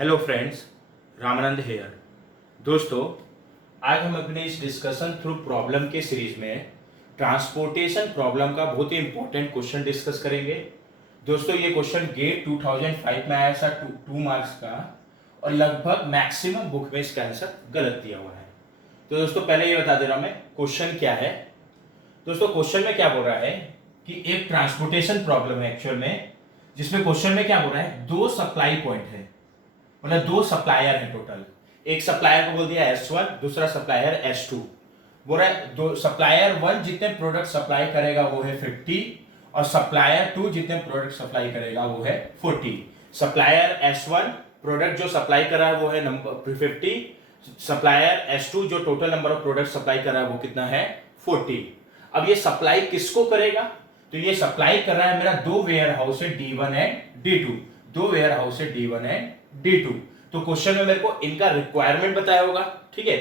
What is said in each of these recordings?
Hello friends, Ramanand hair. दोस्तों, आज हम अपने इस डिस्कशन थ्रू प्रॉब्लम के सीरीज में ट्रांसपोर्टेशन प्रॉब्लम का बहुत ही इंपॉर्टेंट क्वेश्चन डिस्कस करेंगे। दोस्तों, ये क्वेश्चन गेट 2005 में आया था 2 मार्क्स का, और लगभग मैक्सिमम बुक में इसका आंसर गलत दिया हुआ है। तो दोस्तों, पहले ये बता दे रहा हूं मैं क्वेश्चन क्या है। दोस्तों, क्वेश्चन में क्या बोल रहा है कि एक ट्रांसपोर्टेशन प्रॉब्लम है एक्चुअल में, जिसमें क्वेश्चन में क्या बोल रहा है, दो सप्लाई पॉइंट है, मतलब दो सप्लायर है टोटल। एक सप्लायर को बोल दिया S1, दूसरा सप्लायर S2। बोल रहा है दो सप्लायर 1 जितने प्रोडक्ट सप्लाई करेगा वो है 50, और सप्लायर 2 जितने प्रोडक्ट सप्लाई करेगा वो है 40। सप्लायर S1 प्रोडक्ट जो सप्लाई कर रहा है वो है नंबर 50, सप्लायर S2 जो total number of product supply कर रहा है वो कितना है 40। अब ये सप्लाई किसको करेगा, तो ये सप्लाई कर रहा है मेरा दो वेयर हाउस है D1 एंड D2। दो वेयर हाउस है D1 एंड D2। तो क्वेश्चन में मेरे को इनका रिक्वायरमेंट बताया होगा। ठीक है।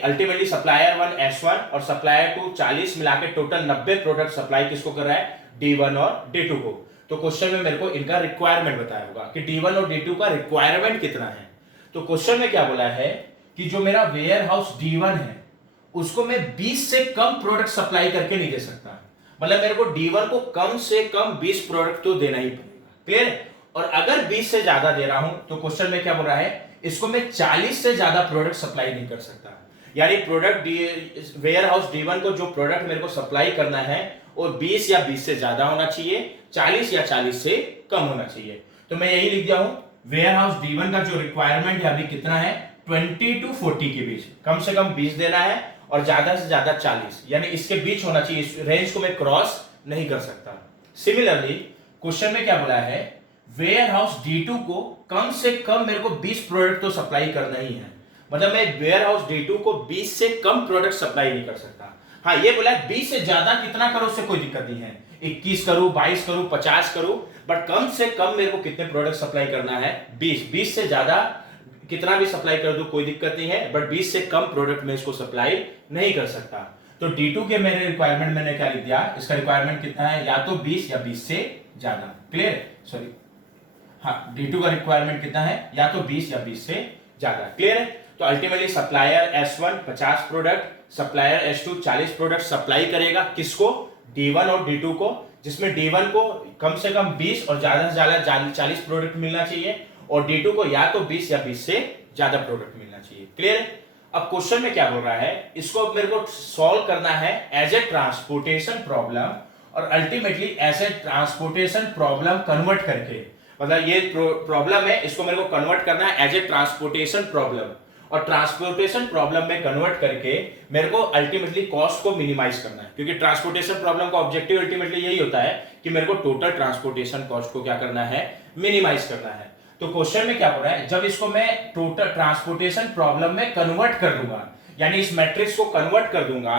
अल्टीमेटली सप्लायर 1 S1 और सप्लायर 2 40 मिला के टोटल 90 प्रोडक्ट सप्लाई किसको कर रहा है, D1 और D2 को। तो क्वेश्चन में मेरे को इनका रिक्वायरमेंट बताया होगा कि D1 और D2 का रिक्वायरमेंट कितना है। तो क्वेश्चन में क्या बोला है कि जो मेरा वेयर हाउस D1 है उसको मैं 20 से कम प्रोडक्ट सप्लाई करके नहीं दे सकता। मतलब मेरे को D1 को कम से कम 20 प्रोडक्ट तो देना ही पड़ेगा। क्लियर है? और अगर 20 से ज्यादा दे रहा हूं तो क्वेश्चन में क्या बोल रहा है, इसको मैं 40 से ज्यादा प्रोडक्ट सप्लाई नहीं कर सकता। यानी प्रोडक्ट वेयर हाउस D1 को जो प्रोडक्ट मेरे को सप्लाई करना है वो 20 या 20 से ज्यादा होना चाहिए, 40 या 40 से कम होना चाहिए। तो मैं यही लिख दिया हूं, वेयर हाउस D1 का जो रिक्वायरमेंट है अभी कितना है, 20 to 40 के बीच, कम से कम 20 देना है और ज्यादा से ज्यादा 40, यानी इसके बीच होना चाहिए। इस रेंज को मैं क्रॉस नहीं कर सकता। सिमिलरली क्वेश्चन में क्या बोला है, वेयर हाउस D2 को कम से कम मेरे को 20 प्रोडक्ट तो सप्लाई करना ही है। मतलब मैं वेयर हाउस D2 को 20 से कम प्रोडक्ट सप्लाई नहीं कर सकता। हाँ, ये बोला 20 से ज्यादा कितना करो उससे कोई दिक्कत नहीं है, 21 करूं, 22 करूं, 50 करूं, बट कम से कम मेरे को कितने प्रोडक्ट सप्लाई करना है, 20 से ज्यादा कितना भी सप्लाई कर दूं कोई दिक्कत नहीं है, बट 20 से कम प्रोडक्ट में इसको सप्लाई नहीं कर सकता। तो D2 के मेरे रिक्वायरमेंट मैंने क्या लिख दिया, इसका रिक्वायरमेंट कितना है, या तो 20 या 20 से ज्यादा। क्लियर? सॉरी, हाँ, D2 का रिक्वायरमेंट कितना है, या तो 20 या 20 से ज्यादा। क्लियर है? तो ultimately supplier S1 50 product, supplier S2 40 product supply करेगा किसको, D1 और D2 को, जिसमें D1 को कम से कम 20 और ज्यादा से ज्यादा 40 प्रोडक्ट मिलना चाहिए, और D2 को या तो 20 या 20 से ज्यादा प्रोडक्ट मिलना चाहिए। क्लियर है? अब क्वेश्चन में क्या बोल रहा है, इसको मेरे को सॉल्व करना है एज ए ट्रांसपोर्टेशन प्रॉब्लम, और ultimately as a transportation problem convert करके, मतलब ये प्रॉब्लम है इसको मेरे को कन्वर्ट करना है एज ए ट्रांसपोर्टेशन प्रॉब्लम, और ट्रांसपोर्टेशन प्रॉब्लम में कन्वर्ट करके मेरे को अल्टीमेटली कॉस्ट को मिनिमाइज करना है, क्योंकि ट्रांसपोर्टेशन प्रॉब्लम का ऑब्जेक्टिव अल्टीमेटली यही होता है कि मेरे को टोटल ट्रांसपोर्टेशन कॉस्ट को क्या करना है, मिनिमाइज करना है। तो क्वेश्चन में क्या बोल रहा है, जब इसको मैं टोटल ट्रांसपोर्टेशन प्रॉब्लम में कन्वर्ट कर दूंगा, यानी इस मैट्रिक्स को कन्वर्ट कर दूंगा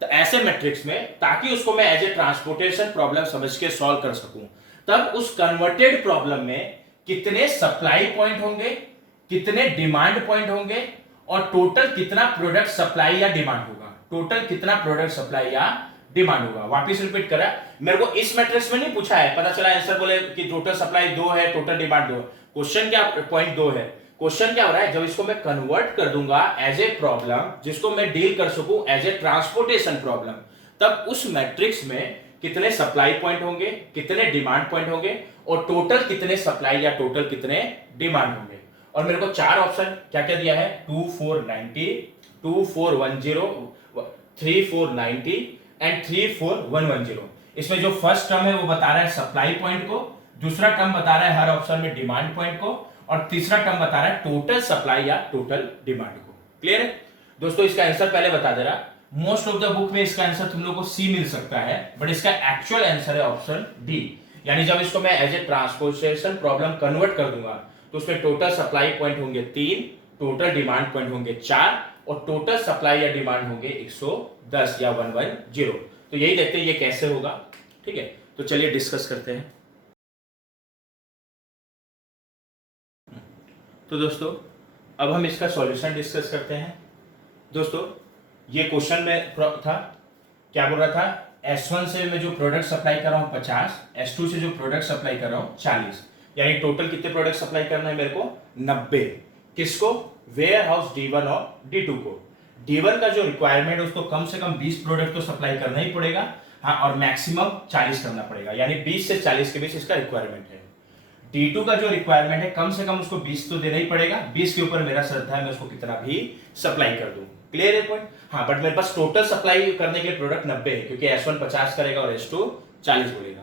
तो ऐसे मैट्रिक्स में, ताकि उसको मैं एज ए ट्रांसपोर्टेशन प्रॉब्लम समझ के सॉल्व कर सकूं, तब उस कन्वर्टेड प्रॉब्लम में कितने सप्लाई पॉइंट होंगे, कितने डिमांड पॉइंट होंगे, और टोटल कितना प्रोडक्ट सप्लाई या डिमांड होगा, टोटल कितना प्रोडक्ट सप्लाई या डिमांड होगा। वापिस रिपीट करा, मेरे को इस मैट्रिक्स में नहीं पूछा है, पता चला आंसर बोले कि टोटल सप्लाई 2 है, टोटल डिमांड 2। क्वेश्चन क्या पॉइंट 2 है, क्वेश्चन क्या हो रहा है, जब इसको मैं कन्वर्ट कर दूंगा एज ए प्रॉब्लम जिसको मैं डील कर सकूं एज ए ट्रांसपोर्टेशन प्रॉब्लम, तब उस मैट्रिक्स में कितने सप्लाई पॉइंट होंगे, कितने डिमांड पॉइंट होंगे, और टोटल कितने सप्लाई या टोटल कितने डिमांड होंगे। और मेरे को 4 ऑप्शन क्या क्या दिया है, 2490, 2410, 3490 एंड 34110। इसमें जो फर्स्ट टर्म है वो बता रहा है सप्लाई पॉइंट को, दूसरा टर्म बता रहा है हर ऑप्शन में डिमांड पॉइंट को, और तीसरा टर्म बता रहा है टोटल सप्लाई या टोटल डिमांड को। क्लियर है दोस्तों? इसका आंसर पहले बता दे रहा, मोस्ट ऑफ द बुक में इसका आंसर तुम लोग को सी मिल सकता है, बट इसका एक्चुअल आंसर है ऑप्शन डी। यानी जब इसको मैं as a transportation problem convert कर दूंगा तो उसमें टोटल सप्लाई पॉइंट होंगे 3, टोटल डिमांड पॉइंट होंगे 4, और टोटल सप्लाई या डिमांड होंगे 110 या 110। तो यही देखते हैं ये कैसे होगा। ठीक है, तो चलिए डिस्कस करते हैं। तो दोस्तों, अब हम इसका सॉल्यूशन डिस्कस करते हैं। दोस्तों, ये क्वेश्चन में था, क्या बोल रहा था, S1 से मैं जो प्रोडक्ट सप्लाई कर रहा हूं 50, S2 से जो प्रोडक्ट सप्लाई कर रहा हूं 40। यानी टोटल कितने प्रोडक्ट सप्लाई करना है मेरे को 90। किसको? वेयर हाउस D1 और D2 को। D1 का जो रिक्वायरमेंट है उसको कम से कम 20 प्रोडक्ट तो सप्लाई करना ही पड़ेगा, हाँ, और मैक्सिमम 40 करना पड़ेगा, यानी 20 से 40 के बीच इसका रिक्वायरमेंट है। D2 का जो रिक्वायरमेंट है कम से कम उसको 20 तो देना ही पड़ेगा, 20 के ऊपर मेरा श्रद्धा है मैं उसको कितना भी सप्लाई कर दूं। क्लियर है पॉइंट? हाँ, बट मेरे पास टोटल सप्लाई करने के लिए प्रोडक्ट 90 है, क्योंकि S1 50 करेगा और S2 40 बोलेगा।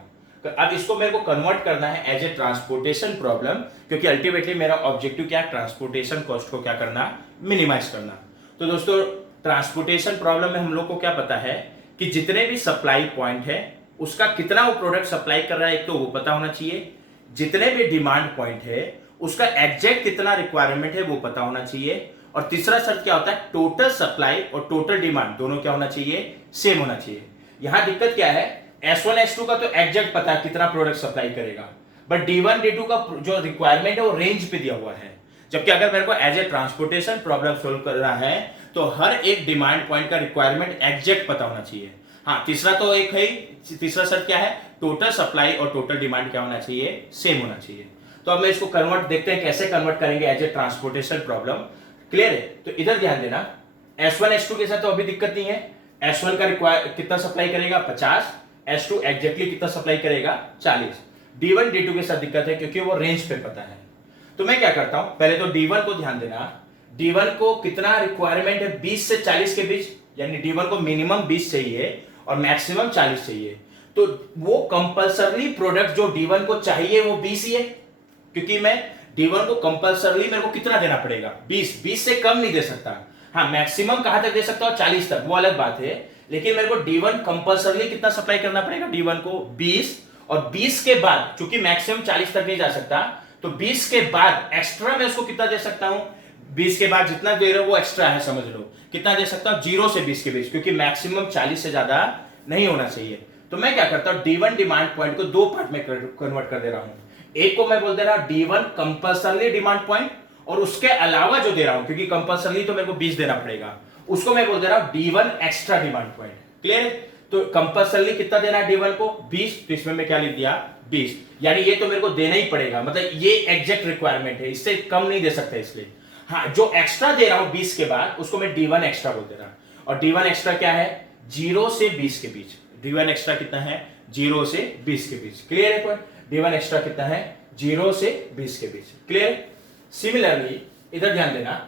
अब इसको मेरे को कन्वर्ट करना है एज ए ट्रांसपोर्टेशन प्रॉब्लम, क्योंकि अल्टीमेटली मेरा ऑब्जेक्टिव क्या है? ट्रांसपोर्टेशन कॉस्ट को क्या करना? मिनिमाइज करना। तो दोस्तों ट्रांसपोर्टेशन प्रॉब्लम में हम लोग को क्या पता है कि जितने भी सप्लाई पॉइंट है उसका कितना वो प्रोडक्ट सप्लाई कर रहा है, एक तो वो पता होना चाहिए। जितने भी डिमांड पॉइंट है उसका एग्जैक्ट कितना रिक्वायरमेंट है वो पता होना चाहिए। और तीसरा शर्त क्या होता है? टोटल सप्लाई और टोटल डिमांड दोनों क्या होना चाहिए? सेम होना चाहिए। यहां दिक्कत क्या है? S1 S2 का तो एग्जैक्ट पता है कितना प्रोडक्ट सप्लाई करेगा, बट D1 D2 का जो रिक्वायरमेंट है वो रेंज पे दिया हुआ है। जबकि अगर मेरे को as a transportation problem solve करना है तो हर एक डिमांड पॉइंट का रिक्वायरमेंट एग्जैक्ट पता होना चाहिए। हाँ, तीसरा तो एक है, तीसरा शर्त क्या है? टोटल सप्लाई और टोटल डिमांड क्या होना चाहिए? सेम होना चाहिए। तो अब मैं इसको कन्वर्ट देखते हैं कैसे कन्वर्ट करेंगे as a transportation problem. Clear है? तो इधर ध्यान देना, S1 S2 के साथ तो अभी दिक्कत नहीं है। S1 का कितना सप्लाई करेगा? 50। S2 एग्जैक्टली कितना सप्लाई करेगा? 40। D1 D2 के साथ दिक्कत है क्योंकि वो रेंज पे पता है। तो मैं क्या करता हूं, पहले तो D1 को ध्यान देना। D1 को कितना रिक्वायरमेंट है? 20 से 40 के बीच, यानी D1 को मिनिमम 20 चाहिए और मैक्सिमम 40 चाहिए। तो वो कंपल्सरली प्रोडक्ट जो D1 को चाहिए वो 20 ही है, क्योंकि मैं D1 को कंपल्सरली मेरे को कितना देना पड़ेगा? 20 से कम नहीं दे सकता। हाँ, मैक्सिमम कहां तक दे सकता हूं? 40 तक, वो अलग बात है। लेकिन मेरे को D1 कंपल्सरली कितना सप्लाई करना पड़ेगा? D1 को 20, और 20 के बाद चूंकि मैक्सिमम 40 तक नहीं जा सकता तो 20 के बाद एक्स्ट्रा मैं उसको कितना दे सकता हूं? 20 के बाद जितना दे रहा हूं वो एक्स्ट्रा है, समझ लो। कितना दे सकता हूं? 0 से 20 के बीच, क्योंकि मैक्सिमम 40 से ज्यादा नहीं होना चाहिए। तो मैं क्या करता हूं, D1 डिमांड पॉइंट को दो पार्ट में कन्वर्ट कर दे रहा हूं। एक को मैं बोल दे रहा हूं D1 कंपल्सरली डिमांड पॉइंट, और उसके अलावा जो दे रहा हूं, क्योंकि कंपल्सरली तो मेरे को 20 देना पड़ेगा, उसको मैं बोल दे रहा हूं D1 extra demand point. Clear? तो कंपल्सरली कितना देना है D1 को? 20। तो इसमें मैं क्या लिख दिया? 20। यानी ये तो मेरे को देना ही पड़ेगा, मतलब ये एग्जैक्ट रिक्वायरमेंट है, इससे कम नहीं दे सकता। इसलिए हाँ, जो एक्स्ट्रा दे रहा हूं 20 के बाद उसको मैं D1 एक्स्ट्रा बोल दे रहा हूं। और D1 एक्स्ट्रा क्या है? 0 से 20 के बीच। D1 एक्स्ट्रा कितना है? 0 से 20 के बीच। क्लियर है? D1 एक्स्ट्रा कितना है? 0 से 20 के बीच। क्लियर? सिमिलरली इधर ध्यान देना,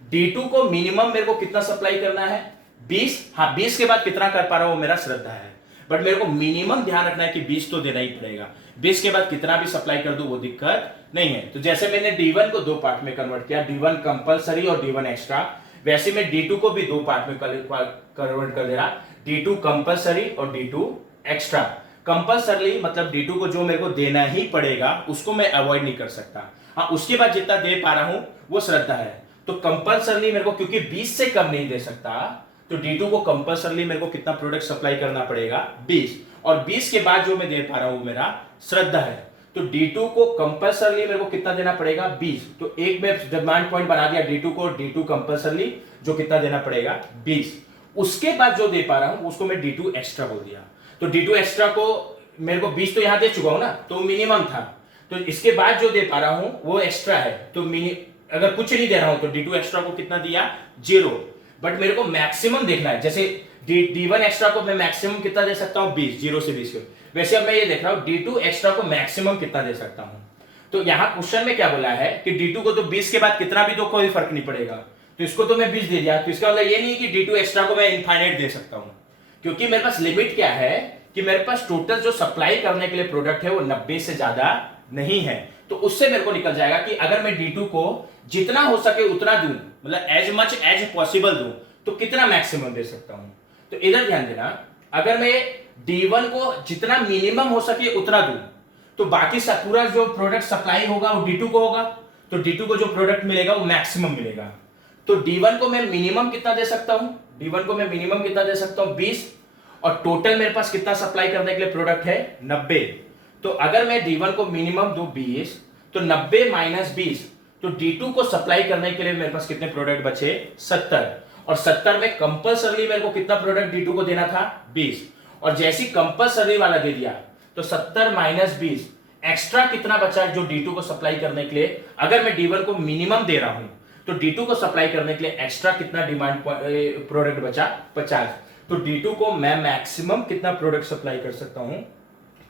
D2 को मिनिमम मेरे को कितना सप्लाई करना है? 20। हाँ, 20 के बाद कितना कर पा रहा हूं वो मेरा श्रद्धा है, बट मेरे को मिनिमम ध्यान रखना है कि 20 तो देना ही पड़ेगा। 20 के बाद कितना भी सप्लाई कर दूं वो दिक्कत नहीं है। तो जैसे मैंने D1 को दो पार्ट में कन्वर्ट किया, D1 कंपल्सरी और D1 एक्स्ट्रा, वैसे मैं D2 को भी दो पार्ट में कन्वर्ट कर दे रहा, D2 कंपल्सरी और D2 एक्स्ट्रा। कंपल्सरी मतलब D2 को जो मेरे को देना ही पड़ेगा उसको मैं अवॉइड नहीं कर सकता। हाँ, उसके बाद जितना दे पा रहा हूं वो श्रद्धा है। तो कंपल्सरी मेरे को क्योंकि 20 से कम नहीं दे सकता, तो D2 को कंपल्सरली मेरे को कितना प्रोडक्ट सप्लाई करना पड़ेगा? 20। और 20 के बाद जो मैं दे पा रहा हूं मेरा श्रद्धा है। तो D2 को कंपल्सरली मेरे को कितना देना पड़ेगा? 20। तो एक मैं डिमांड पॉइंट बना दिया D2 को, D2 कंपल्सरली जो कितना देना पड़ेगा? 20। उसके बाद जो दे पा रहा हूं उसको मैं D2 एक्स्ट्रा बोल दिया। तो D2 एक्स्ट्रा को मेरे को 20 तो यहां दे चुका हूं ना, तो मिनिमम था। तो इसके बाद जो दे पा रहा हूं वो एक्स्ट्रा है। तो अगर कुछ नहीं दे रहा हूं तो D2 एक्स्ट्रा को कितना दिया? 0। बट मेरे को मैक्सिमम देखना है। जैसे D1 एक्स्ट्रा को मैं मैक्सिमम कितना दे सकता हूं? 20। 0 से 20 के। वैसे अब मैं ये देख रहा हूं D2 एक्स्ट्रा को मैक्सिमम कितना दे सकता हूं। तो यहां क्वेश्चन में क्या बोला है कि D2 को तो 20 के बाद कितना भी दो कोई फर्क नहीं पड़ेगा, तो इसको तो मैं 20 दे दिया। तो इसका मतलब ये नहीं कि D2 एक्स्ट्रा को मैं इनफाइनाइट दे सकता हूं, क्योंकि मेरे पास लिमिट क्या है कि मेरे पास टोटल जो सप्लाई करने के लिए प्रोडक्ट है वो 90 से ज्यादा नहीं है। तो उससे मेरे को निकल जाएगा कि अगर मैं D2 को जितना हो सके उतना दूं, मतलब एज मच एज पॉसिबल दूं, तो कितना मैक्सिमम दे सकता हूं। तो इधर ध्यान देना, अगर मैं D1 को जितना मिनिमम हो सके उतना दूं, तो बाकी पूरा जो प्रोडक्ट सप्लाई होगा वो D2 को होगा। तो D2 को जो प्रोडक्ट मिलेगा वो मैक्सिमम मिलेगा। तो D1 को मैं मिनिमम कितना दे सकता हूं? D1 को मैं मिनिमम कितना दे सकता हूं? 20। और टोटल मेरे पास कितना सप्लाई करने के लिए प्रोडक्ट है? 90। तो अगर मैं D1 को मिनिमम दूं 20, तो 90 माइनस 20, तो D2 को सप्लाई करने के लिए मेरे पास कितने प्रोडक्ट बचे? 70। और 70 में कंपल्सरी मेरे को कितना प्रोडक्ट D2 को देना था? 20। और जैसी कंपल्सरी वाला दे दिया तो 70 माइनस 20, एक्स्ट्रा कितना बचा जो D2 को सप्लाई करने के लिए, अगर मैं D1 को मिनिमम दे रहा हूं तो D2 को सप्लाई करने के लिए एक्स्ट्रा कितना डिमांड प्रोडक्ट बचा 50। तो D2 को मैं मैक्सिमम कितना प्रोडक्ट सप्लाई कर सकता हूं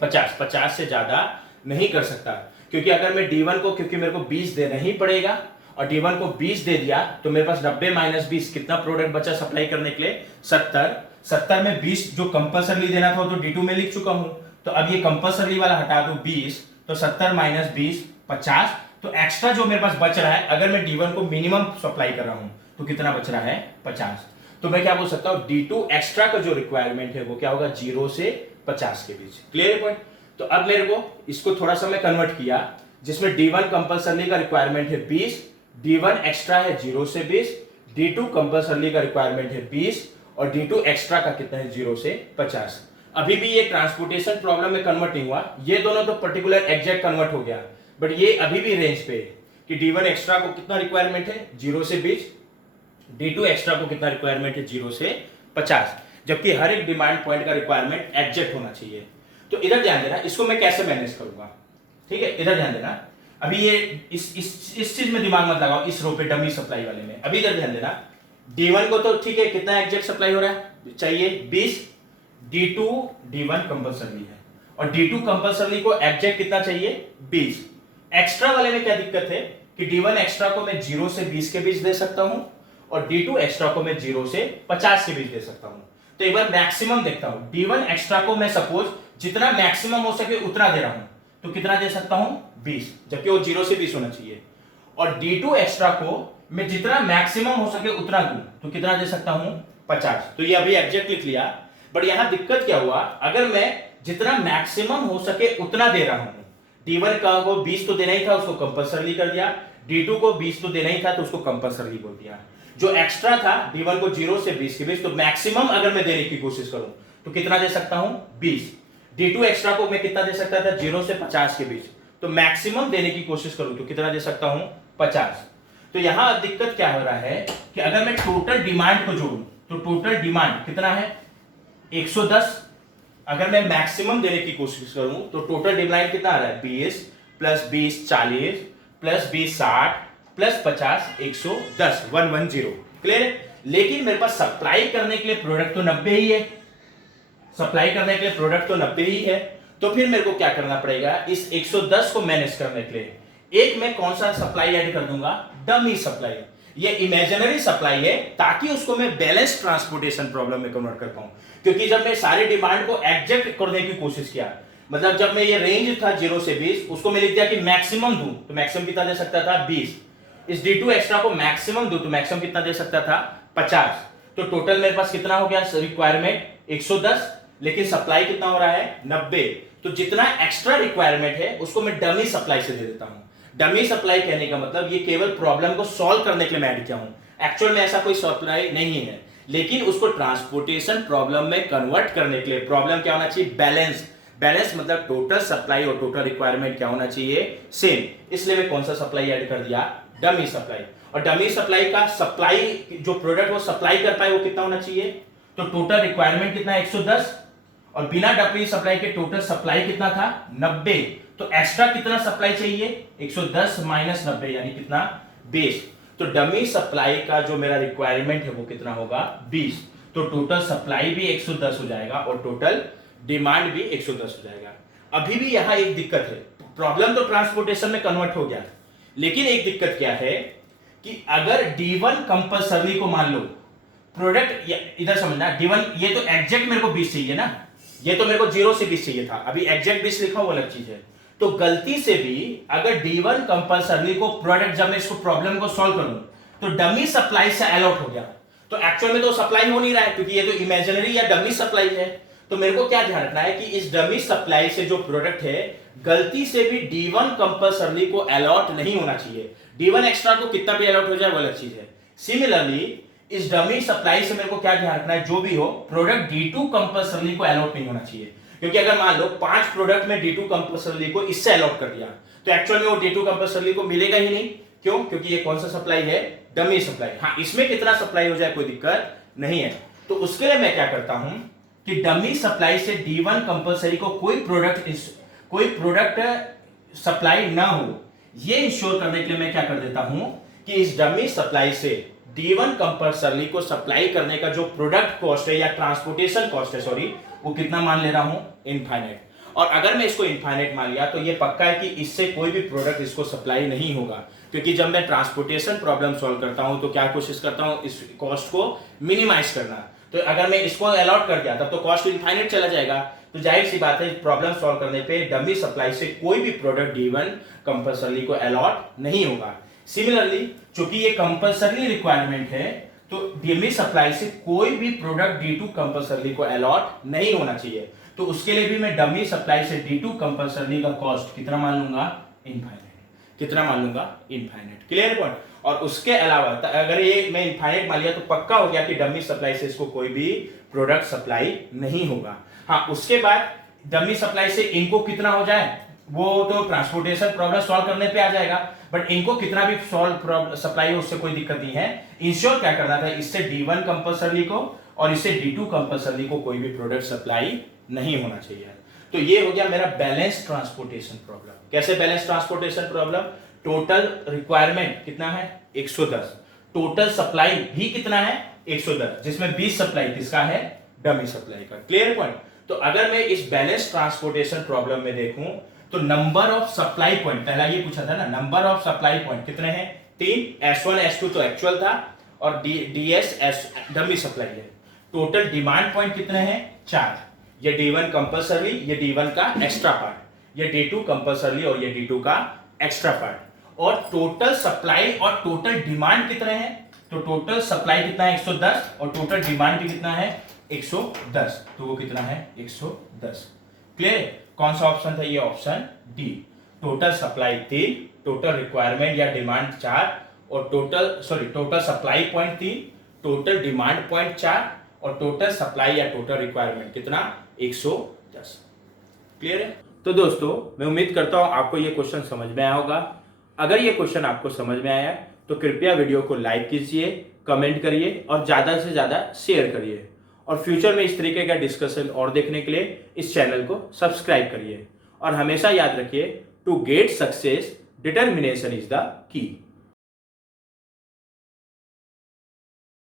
50 से ज्यादा नहीं कर सकता, क्योंकि अगर मैं D1 को, क्योंकि मेरे को 20 देना ही पड़ेगा और D1 को 20 दे दिया तो मेरे पास 90 माइनस 20 कितना प्रोडक्ट बचा सप्लाई करने के लिए 70 में 20 जो कंपल्सरली देना था वो तो D2 में लिख चुका हूं, तो अब ये कंपल्सरली वाला हटा दो 20, तो 70 माइनस 20 50, तो एक्स्ट्रा जो मेरे पास बच रहा है अगर मैं D1 को मिनिमम सप्लाई कर रहा हूं तो कितना बच रहा है 50। तो मैं क्या बोल सकता हूं D2 एक्स्ट्रा का जो रिक्वायरमेंट है वो क्या होगा 0 से 50 के बीच। Clear point. तो अब मेरे को इसको थोड़ा सा मैं कन्वर्ट किया, जिसमें D1 कंपल्सरली का रिक्वायरमेंट है 20, D1 एक्स्ट्रा है 0 से 20, D2 कंपल्सरली का रिक्वायरमेंट है 20 और D2 एक्स्ट्रा का कितना है 0 से 50। अभी भी ये ट्रांसपोर्टेशन प्रॉब्लम में कन्वर्ट नहीं हुआ, ये दोनों तो पर्टिकुलर एग्जैक्ट कन्वर्ट हो गया, बट ये अभी भी रेंज पे है कि D1 एक्स्ट्रा को कितना रिक्वायरमेंट है 0 से 20, D2 एक्स्ट्रा को कितना रिक्वायरमेंट है 0 से 50, जबकि हर एक डिमांड पॉइंट का रिक्वायरमेंट एग्जैक्ट होना चाहिए। तो इधर ध्यान देना, इसको मैं कैसे मैनेज करूंगा, ठीक है, इधर ध्यान देना। अभी ये इस चीज में दिमाग मत लगाओ, इस रो पे डमी सप्लाई वाले में। अभी इधर ध्यान देना, D1 को तो ठीक है कितना एग्जैक्ट सप्लाई हो रहा है चाहिए 20, D2 D1 कंपल्सरली है और D2 कंपल्सरली को एग्जैक्ट कितना चाहिए 20। एक्स्ट्रा वाले में क्या दिक्कत है कि D1 एक्स्ट्रा को मैं 0 से 20 के बीच दे सकता हूं और D2 एक्स्ट्रा को मैं 0 से 50 के बीच दे सकता हूं। तो एक बार मैक्सिमम देखता हूं, D1 एक्स्ट्रा को मैं सपोज जितना मैक्सिमम हो सके उतना दे रहा हूं, तो कितना दे सकता हूं 20, जबकि वो 0 से 20 होना चाहिए। और D2 एक्स्ट्रा को मैं जितना मैक्सिमम हो सके उतना दूं, तो कितना दे सकता हूं 50। तो ये अभी एग्जैक्ट लिख लिया, बट यहां दिक्कत क्या हुआ, अगर मैं जितना मैक्सिमम हो सके उतना दे रहा हूं, D1 का को 20 तो देना ही था उसको कंपल्सरली कर दिया, D2 को 20 तो देना ही था तो उसको कंपल्सरली बोल दिया। जो एक्स्ट्रा था D1 को 0 से 20 के बीच, तो मैक्सिमम अगर मैं देने की कोशिश करूं तो कितना दे सकता हूं 20। D2 एक्स्ट्रा को मैं कितना दे सकता था 0 से 50 के बीच, तो मैक्सिमम देने की कोशिश करूं तो कितना दे सकता हूं 50। तो यहां दिक्कत क्या हो रहा है कि अगर मैं टोटल डिमांड को जोड़ूं तो टोटल डिमांड कितना है 110, अगर मैं मैक्सिमम देने की कोशिश करूं तो टोटल डिमांड कितना आ रहा है 20 प्लस 20 40 प्लस 20 60 प्लस 50 110 110। क्लियर। लेकिन मेरे पास सप्लाई करने के लिए प्रोडक्ट तो 90 ही है, सप्लाई करने के लिए प्रोडक्ट तो 90 ही है, तो फिर मेरे को क्या करना पड़ेगा, इस 110 को मैनेज करने के लिए एक मैं कौन सा सप्लाई ऐड कर दूंगा डमी सप्लाई। ये इमेजिनरी सप्लाई है ताकि उसको मैं बैलेंस ट्रांसपोर्टेशन प्रॉब्लम में कन्वर्ट कर पाऊं, क्योंकि जब मैं सारी डिमांड को एग्जैक्ट करने की कोशिश किया, मतलब जब मैं ये रेंज था 0 से 20 उसको मैं लिख दिया कि मैक्सिमम दूं, तो मैक्सिमम कितना दे सकता था 20। इस D2 एक्स्ट्रा को मैक्सिमम दूं तो मैक्सिमम कितना दे सकता था 50। तो टोटल मेरे पास कितना हो गया रिक्वायरमेंट 110, लेकिन सप्लाई कितना हो रहा है 90। तो जितना एक्स्ट्रा रिक्वायरमेंट है उसको मैं डमी सप्लाई से दे देता हूं। डमी सप्लाई कहने का मतलब ये केवल प्रॉब्लम को सॉल्व करने के लिए मैं ऐड किया हूं, एक्चुअल में ऐसा कोई सप्लाई नहीं है, लेकिन उसको ट्रांसपोर्टेशन प्रॉब्लम में कन्वर्ट करने के लिए प्रॉब्लम क्या होना चाहिए बैलेंस। बैलेंस मतलब टोटल सप्लाई और टोटल रिक्वायरमेंट क्या होना चाहिए सेम, इसलिए मैं कौन सा सप्लाई ऐड कर दिया डमी सप्लाई। और डमी सप्लाई का सप्लाई जो प्रोडक्ट वो सप्लाई कर पाए वो कितना होना चाहिए, तो टोटल रिक्वायरमेंट कितना 110 और बिना डमी सप्लाई के टोटल सप्लाई कितना था 90, तो एक्स्ट्रा कितना सप्लाई चाहिए 110 माइनस 90 यानी कितना 20। तो डमी सप्लाई का जो मेरा रिक्वायरमेंट है वो कितना होगा 20, तो टोटल सप्लाई भी 110 हो जाएगा और टोटल डिमांड भी 110 हो जाएगा। अभी भी यहां एक दिक्कत है, प्रॉब्लम तो ट्रांसपोर्टेशन में कन्वर्ट हो गया, लेकिन एक दिक्कत क्या है कि अगर D1 कंपल्सरली को मान लो प्रोडक्ट, इधर समझना D1 ये तो एग्जैक्ट मेरे को 20 चाहिए ना, ये तो मेरे को 0 से 20 चाहिए था, अभी एग्जैक्ट 20 लिखा वो अलग चीज है। तो गलती से भी अगर D1 कंपल्सरली को प्रोडक्ट जब मैं इसको प्रॉब्लम को सॉल्व करूं तो डमी सप्लाई से अलॉट हो गया, तो एक्चुअल में तो सप्लाई हो नहीं रहा है क्योंकि ये तो इमेजिनरी या डमी सप्लाई है। तो मेरे को क्या ध्यान रखना है कि इस डमी सप्लाई से जो प्रोडक्ट है गलती से भी D1 कंपल्सरली को अलॉट नहीं होना चाहिए, D1 एक्स्ट्रा को कितना भी अलॉट हो जाए वो अलग चीज है। सिमिलरली इस डमी सप्लाई से मेरे को क्या ध्यान रखना है, जो भी हो प्रोडक्ट D2 कंपल्सरली को अलॉट नहीं होना चाहिए, क्योंकि अगर मान लो 5 प्रोडक्ट में D2 कंपल्सरली को इससे अलॉट कर दिया तो एक्चुअल में वो D2 कंपल्सरली को मिलेगा ही नहीं। क्यों? क्योंकि ये कौन सा सप्लाई है डमी सप्लाई। हाँ, इसमें कितना सप्लाई हो जाए कोई दिक्कत नहीं है। तो उसके लिए मैं क्या करता हूं कि डमी सप्लाई से D1 कंपल्सरी को कोई प्रोडक्ट सप्लाई ना हो, ये इंश्योर करने के लिए मैं क्या कर देता हूं कि इस डमी सप्लाई से D1 कंपल्सरली को सप्लाई करने का जो प्रोडक्ट कॉस्ट है या ट्रांसपोर्टेशन कॉस्ट है, सॉरी, वो कितना मान ले रहा हूं, इनफाइनाइट। और अगर मैं इसको इनफाइनाइट मान लिया तो ये पक्का है कि इससे कोई भी प्रोडक्ट इसको सप्लाई नहीं होगा, क्योंकि जब मैं ट्रांसपोर्टेशन प्रॉब्लम सॉल्व करता हूं तो क्या कोशिश करता हूं, इस कॉस्ट को मिनिमाइज करना। तो अगर मैं इसको अलॉट कर दिया तब तो कॉस्ट इनफाइनाइट चला जाएगा। तो जाहिर सी बात है प्रॉब्लम सॉल्व करने पे डमी सप्लाई से कोई भी प्रोडक्ट D1 कंपल्सरली को अलॉट नहीं होगा। सिमिलरली चूंकि ये कंपल्सरी रिक्वायरमेंट है तो डमी सप्लाई से कोई भी प्रोडक्ट D2 कंपल्सरली को अलॉट नहीं होना चाहिए। तो उसके लिए भी मैं डमी सप्लाई से D2 कंपल्सरली का कॉस्ट कितना मान लूंगा, इनफाइनाइट। कितना मान लूंगा, इनफाइनाइट। Clear point. और उसके अलावा अगर ये मैं इनफाइनाइट मान लिया तो पक्का हो गया कि डमी सप्लाई से इसको कोई भी प्रोडक्ट सप्लाई नहीं होगा। हाँ, उसके बाद डमी सप्लाई से इनको कितना हो जाए वो तो ट्रांसपोर्टेशन प्रॉब्लम सॉल्व करने पे आ जाएगा, बट इनको कितना भी सॉल्व सप्लाई हो उससे कोई दिक्कत नहीं है। इंश्योर क्या करना था, इससे D1 कंपल्सरली को और इससे D2 कंपल्सरली को कोई भी प्रोडक्ट सप्लाई नहीं होना चाहिए। तो ये हो गया मेरा बैलेंस ट्रांसपोर्टेशन प्रॉब्लम। कैसे balance transportation problem, total requirement कितना है 110, टोटल सप्लाई भी कितना है 110, जिसमें 20 सप्लाई किसका है, डमी सप्लाई का। Clear point. तो अगर मैं इस बैलेंस ट्रांसपोर्टेशन प्रॉब्लम में देखूं तो नंबर ऑफ सप्लाई पॉइंट, पहला ये पूछा था ना, नंबर ऑफ सप्लाई पॉइंट कितने हैं, 3, S1 S2 तो एक्चुअल था और DS डमी सप्लाई है। टोटल डिमांड पॉइंट कितने हैं, 4, ये D1 कंपल्सरी, ये D1 का एक्स्ट्रा पार्ट, ये D2 कंपल्सरी और ये D2 का एक्स्ट्रा पार्ट। और टोटल सप्लाई और टोटल डिमांड कितने हैं, तो टोटल सप्लाई कितना है 110 और टोटल डिमांड भी कितना है 110, तो वो कितना है 110। क्लियर। कौन सा ऑप्शन था, ये option D. Total supply 3, total requirement या डिमांड 4 और total supply point 3, total demand point 4 और टोटल सप्लाई या टोटल रिक्वायरमेंट कितना 110। क्लियर है। तो दोस्तों मैं उम्मीद करता हूं आपको ये क्वेश्चन समझ में आया होगा। अगर ये क्वेश्चन आपको समझ में आया तो कृपया वीडियो को लाइक कीजिए, कमेंट करिए और ज्यादा से ज्यादा शेयर करिए। और फ्यूचर में इस तरीके का डिस्कशन और देखने के लिए इस चैनल को सब्सक्राइब करिए। और हमेशा याद रखिए, to get success determination is the की।